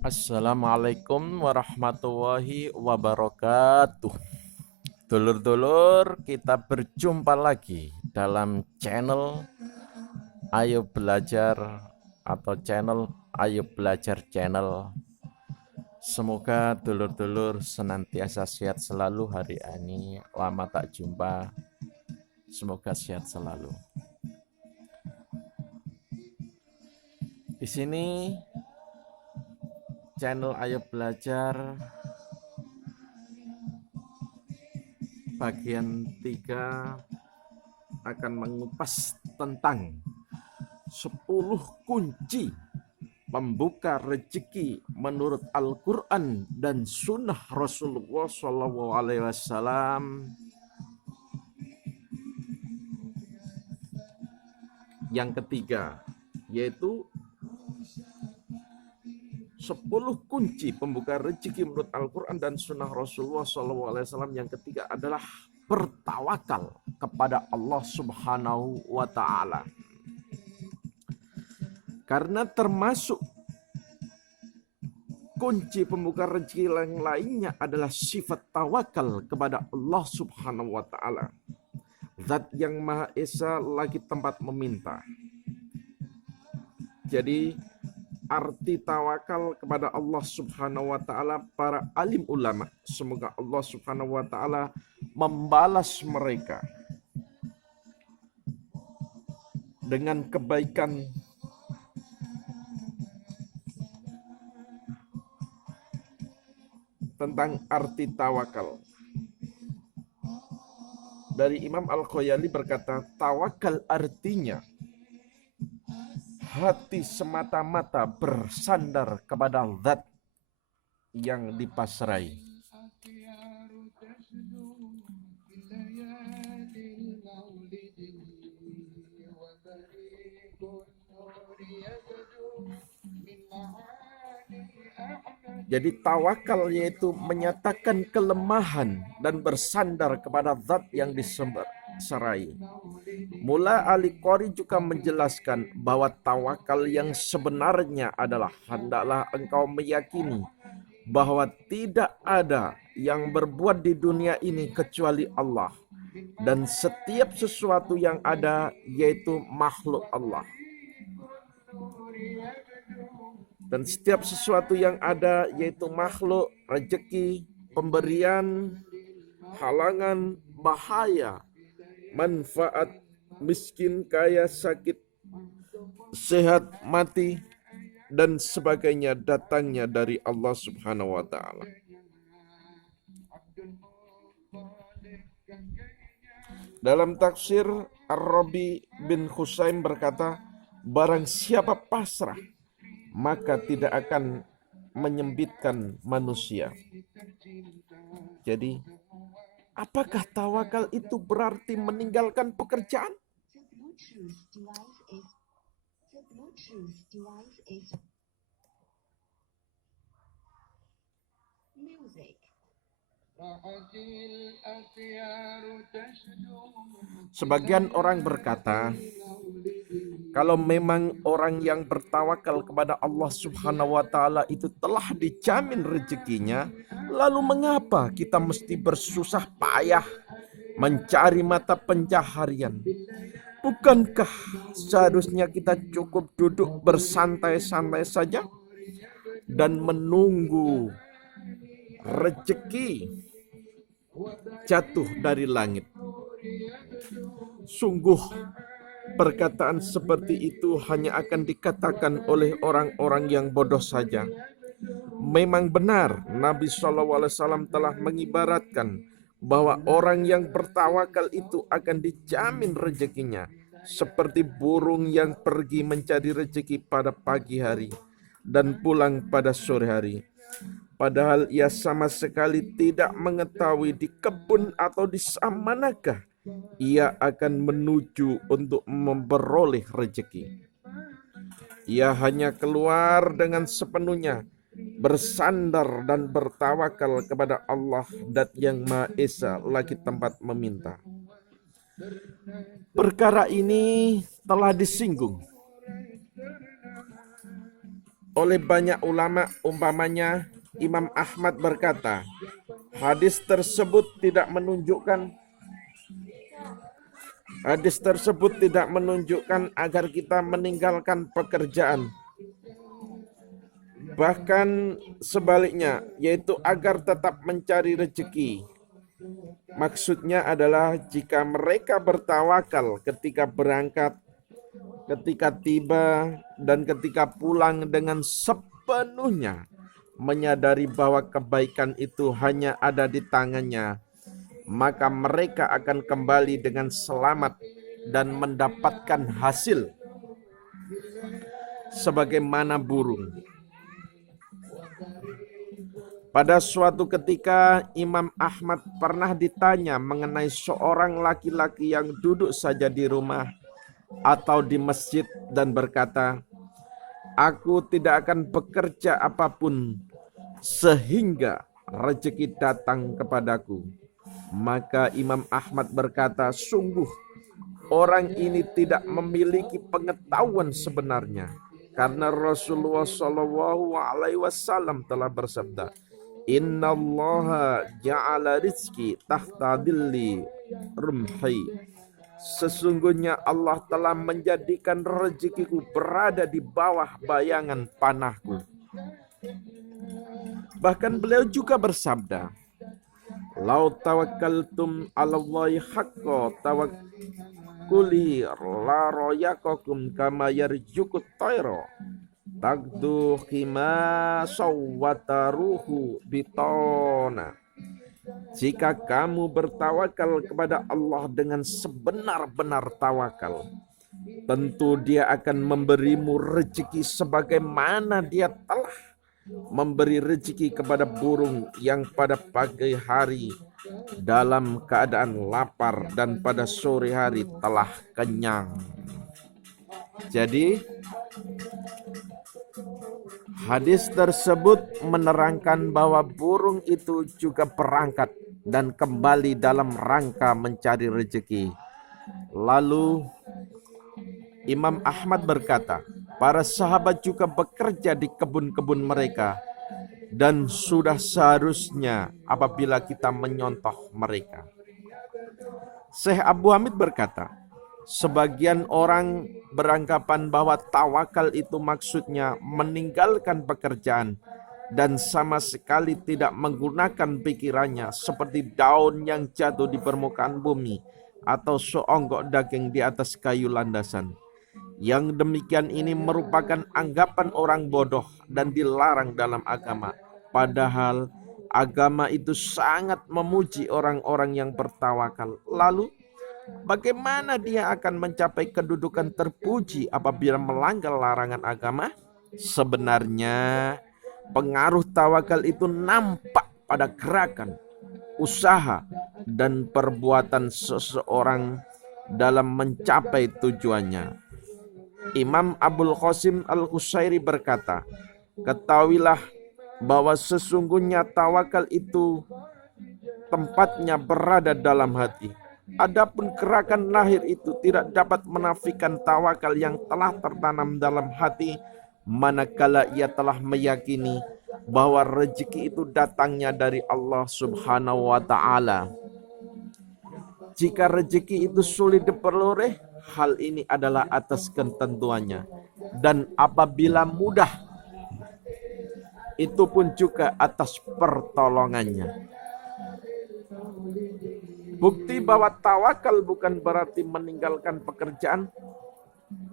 Assalamualaikum warahmatullahi wabarakatuh. Dulur-dulur, kita berjumpa lagi dalam channel Ayo Belajar atau channel Ayo Belajar Channel. Semoga dulur-dulur senantiasa sehat selalu hari ini. Lama tak jumpa. Semoga sehat selalu. Di sini channel Ayo Belajar bagian 3 akan mengupas tentang 10 kunci pembuka rezeki menurut Al-Quran dan Sunnah Rasulullah SAW. Yang ketiga, yaitu 10 kunci pembuka rezeki menurut Al-Quran dan Sunnah Rasulullah SAW. Yang ketiga adalah bertawakal kepada Allah Subhanahu wa Ta'ala. Karena termasuk kunci pembuka rezeki yang lainnya adalah sifat tawakal kepada Allah Subhanahu wa Ta'ala. Zat yang Maha Esa lagi tempat meminta. Jadi arti tawakal kepada Allah Subhanahu wa Ta'ala, para alim ulama, semoga Allah Subhanahu wa Ta'ala membalas mereka dengan kebaikan tentang arti tawakal. Dari Imam Al-Ghazali berkata, tawakal artinya hati semata-mata bersandar kepada zat yang dipasrai. Jadi tawakal yaitu menyatakan kelemahan dan bersandar kepada zat yang diserai. Mula Al-Qari juga menjelaskan bahwa tawakal yang sebenarnya adalah hendaklah engkau meyakini bahwa tidak ada yang berbuat di dunia ini kecuali Allah, dan setiap sesuatu yang ada yaitu makhluk Allah. Dan setiap sesuatu yang ada yaitu makhluk, rezeki, pemberian, halangan, bahaya, manfaat, miskin, kaya, sakit, sehat, mati, dan sebagainya datangnya dari Allah Subhanahu wa Ta'ala. Dalam tafsir Ar-Rabi bin Husaim berkata, barang siapa pasrah maka tidak akan menyempitkan manusia. Jadi, apakah tawakal itu berarti meninggalkan pekerjaan? Sebagian orang berkata, kalau memang orang yang bertawakal kepada Allah Subhanahu wa Ta'ala itu telah dijamin rezekinya, lalu mengapa kita mesti bersusah payah mencari mata pencaharian? Bukankah seharusnya kita cukup duduk bersantai-santai saja dan menunggu rezeki jatuh dari langit? Sungguh perkataan seperti itu hanya akan dikatakan oleh orang-orang yang bodoh saja. Memang benar Nabi SAW telah mengibaratkan bahwa orang yang bertawakal itu akan dijamin rezekinya, seperti burung yang pergi mencari rezeki pada pagi hari dan pulang pada sore hari. Padahal ia sama sekali tidak mengetahui di kebun atau di manakah ia akan menuju untuk memperoleh rezeki. Ia hanya keluar dengan sepenuhnya, bersandar dan bertawakal kepada Allah Dat yang Maha Esa lagi tempat meminta. Perkara ini telah disinggung oleh banyak ulama, umpamanya Imam Ahmad berkata, hadis tersebut tidak menunjukkan agar kita meninggalkan pekerjaan. Bahkan sebaliknya, yaitu agar tetap mencari rezeki. Maksudnya adalah jika mereka bertawakal ketika berangkat, ketika tiba, dan ketika pulang dengan sepenuhnya, menyadari bahwa kebaikan itu hanya ada di tangannya, maka mereka akan kembali dengan selamat dan mendapatkan hasil sebagaimana burung. Pada suatu ketika Imam Ahmad pernah ditanya mengenai seorang laki-laki yang duduk saja di rumah atau di masjid dan berkata, "Aku tidak akan bekerja apapun sehingga rezeki datang kepadaku." Maka Imam Ahmad berkata, "Sungguh orang ini tidak memiliki pengetahuan sebenarnya, karena Rasulullah Shallallahu Alaihi Wasallam telah bersabda, Innallaha ja'ala rizki tahta dilli rumhi. Sesungguhnya Allah telah menjadikan rezekiku berada di bawah bayangan panahku." Bahkan beliau juga bersabda, "Lau tawakkaltum 'alallahi haqqa tawakkuli la rayaqakum kama yarjuqut tayra tagdu khima sawwataruhu bitona." Jika kamu bertawakal kepada Allah dengan sebenar-benar tawakal, tentu Dia akan memberimu rezeki sebagaimana Dia telah memberi rezeki kepada burung yang pada pagi hari dalam keadaan lapar dan pada sore hari telah kenyang. Jadi hadis tersebut menerangkan bahwa burung itu juga berangkat dan kembali dalam rangka mencari rezeki. Lalu Imam Ahmad berkata, para sahabat juga bekerja di kebun-kebun mereka, dan sudah seharusnya apabila kita menyontoh mereka. Syekh Abu Hamid berkata, sebagian orang beranggapan bahwa tawakal itu maksudnya meninggalkan pekerjaan dan sama sekali tidak menggunakan pikirannya seperti daun yang jatuh di permukaan bumi atau seonggok daging di atas kayu landasan. Yang demikian ini merupakan anggapan orang bodoh dan dilarang dalam agama. Padahal agama itu sangat memuji orang-orang yang bertawakal. Lalu bagaimana dia akan mencapai kedudukan terpuji apabila melanggar larangan agama? Sebenarnya pengaruh tawakal itu nampak pada gerakan, usaha, dan perbuatan seseorang dalam mencapai tujuannya. Imam Abul Qasim Al-Qusairi berkata, ketahuilah bahwa sesungguhnya tawakal itu tempatnya berada dalam hati. Adapun gerakan lahir itu tidak dapat menafikan tawakal yang telah tertanam dalam hati, manakala ia telah meyakini bahwa rezeki itu datangnya dari Allah Subhanahu wa Ta'ala. Jika rezeki itu sulit diperoleh, hal ini adalah atas ketentuannya, dan apabila mudah, itu pun juga atas pertolongannya. Bukti bahwa tawakal bukan berarti meninggalkan pekerjaan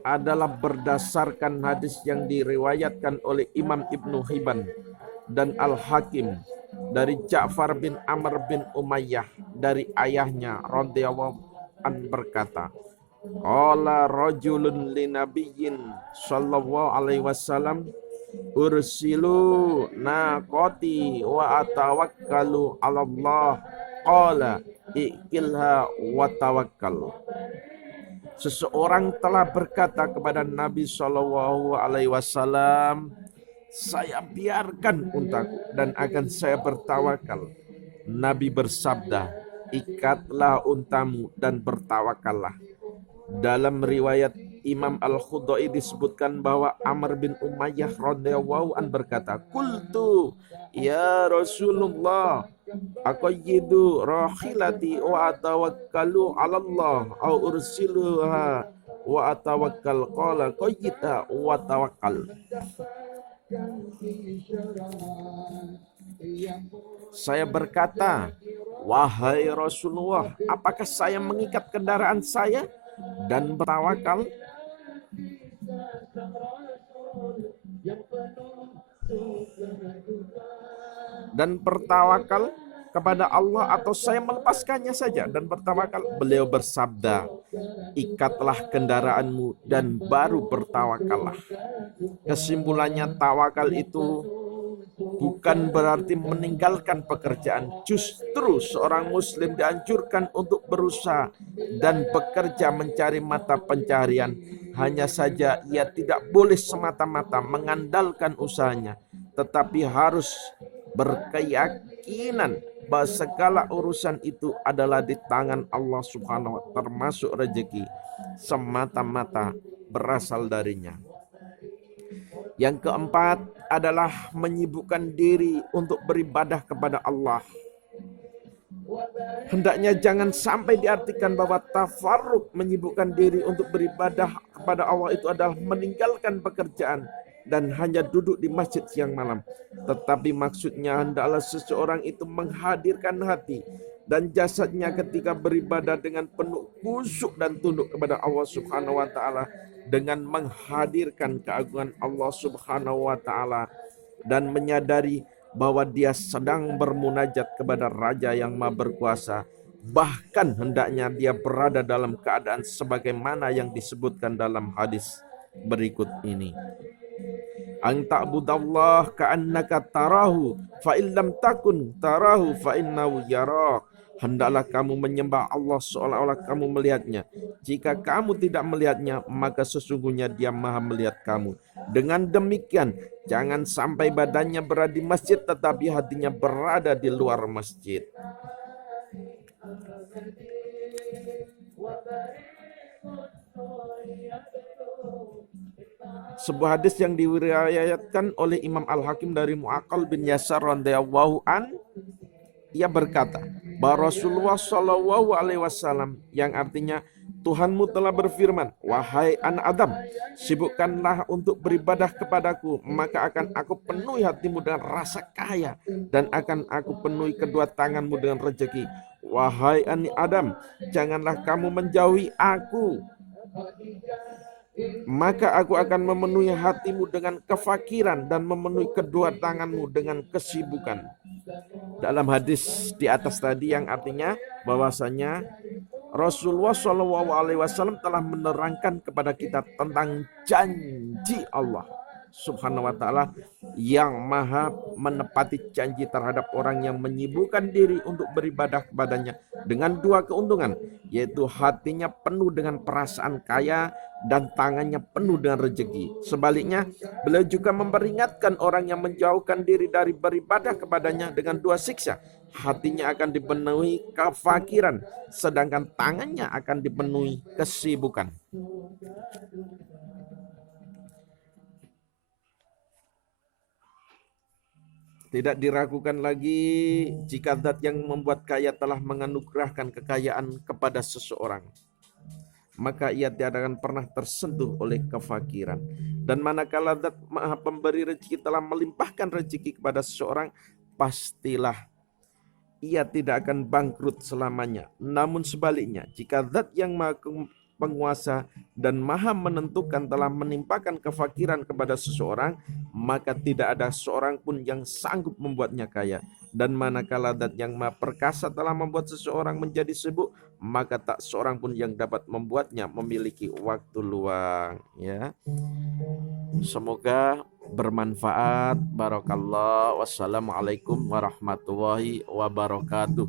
adalah berdasarkan hadis yang diriwayatkan oleh Imam Ibnu Hibban dan Al-Hakim dari Ja'far bin Amr bin Umayyah dari ayahnya radhiyallahu an berkata, qala rajulun li nabiyyin sallallahu alaihi wasallam ursilu naqati wa atawakkalu 'ala Allah qala ikilha wa tawakkal. Seseorang telah berkata kepada Nabi sallallahu alaihi wasallam, saya biarkan untaku dan akan saya bertawakal. Nabi bersabda, ikatlah untamu dan bertawakallah. Dalam riwayat Imam Al-Khudai disebutkan bahwa Amr bin Umayyah radhiyallahu an berkata, "Qultu ya Rasulullah, aqayyidu rahilati wa atawakkalu 'ala Allah au ursiluha wa atawakkal?" Qala qayyidha wa tawakkal. Saya berkata, "Wahai Rasulullah, apakah saya mengikat kendaraan saya dan bertawakal?" Dan bertawakal kepada Allah, atau saya melepaskannya saja dan bertawakal? Beliau bersabda, "Ikatlah kendaraanmu dan baru bertawakallah." Kesimpulannya, tawakal itu bukan berarti meninggalkan pekerjaan. Justru seorang muslim dianjurkan untuk berusaha dan bekerja mencari mata pencarian. Hanya saja ia tidak boleh semata-mata mengandalkan usahanya, tetapi harus berkeyakinan bahwa segala urusan itu adalah di tangan Allah Subhanahu wa Ta'ala, termasuk rezeki, semata-mata berasal darinya. Yang keempat adalah menyibukkan diri untuk beribadah kepada Allah. Hendaknya jangan sampai diartikan bahwa tafarruq, menyibukkan diri untuk beribadah kepada Allah, itu adalah meninggalkan pekerjaan dan hanya duduk di masjid siang malam. Tetapi maksudnya hendaklah seseorang itu menghadirkan hati dan jasadnya ketika beribadah dengan penuh khusyuk dan tunduk kepada Allah Subhanahu wa Ta'ala, dengan menghadirkan keagungan Allah Subhanahu wa Ta'ala dan menyadari bahwa dia sedang bermunajat kepada Raja yang Maha Berkuasa. Bahkan hendaknya dia berada dalam keadaan sebagaimana yang disebutkan dalam hadis berikut ini. An ta'budallah ka'annaka tarahu fa illam takun tarahu fa innahu yarak. Hendaklah kamu menyembah Allah seolah-olah kamu melihatnya. Jika kamu tidak melihatnya, maka sesungguhnya Dia Maha melihat kamu. Dengan demikian, jangan sampai badannya berada di masjid tetapi hatinya berada di luar masjid. Sebuah hadis yang diriwayatkan oleh Imam Al-Hakim dari Mu'aqal bin Yasar radhiyallahu an, ia berkata bahwa Rasulullah Shallallahu Alaihi Wasallam, yang artinya Tuhanmu telah berfirman, "Wahai anak Adam, sibukkanlah untuk beribadah kepadaku, maka akan aku penuhi hatimu dengan rasa kaya dan akan aku penuhi kedua tanganmu dengan rezeki. Wahai anak Adam, janganlah kamu menjauhi aku, maka aku akan memenuhi hatimu dengan kefakiran dan memenuhi kedua tanganmu dengan kesibukan." Dalam hadis di atas tadi, yang artinya bahwasanya Rasulullah SAW telah menerangkan kepada kita tentang janji Allah Subhanahu wa Ta'ala yang maha menepati janji terhadap orang yang menyibukkan diri untuk beribadah kepadanya dengan dua keuntungan, yaitu hatinya penuh dengan perasaan kaya dan tangannya penuh dengan rezeki. Sebaliknya, beliau juga memperingatkan orang yang menjauhkan diri dari beribadah kepadanya dengan dua siksa. Hatinya akan dipenuhi kefakiran, sedangkan tangannya akan dipenuhi kesibukan. Tidak diragukan lagi jika zat yang membuat kaya telah menganugerahkan kekayaan kepada seseorang, maka ia tidak akan pernah tersentuh oleh kefakiran. Dan manakala zat Maha Pemberi rezeki telah melimpahkan rezeki kepada seseorang, pastilah ia tidak akan bangkrut selamanya. Namun sebaliknya, jika zat yang Maha Penguasa dan Maha Menentukan telah menimpakan kefakiran kepada seseorang, maka tidak ada seorang pun yang sanggup membuatnya kaya. Dan manakala zat yang Maha Perkasa telah membuat seseorang menjadi sibuk, maka tak seorang pun yang dapat membuatnya memiliki waktu luang. Ya, semoga bermanfaat. Barakallah. Wassalamualaikum warahmatullahi wabarakatuh.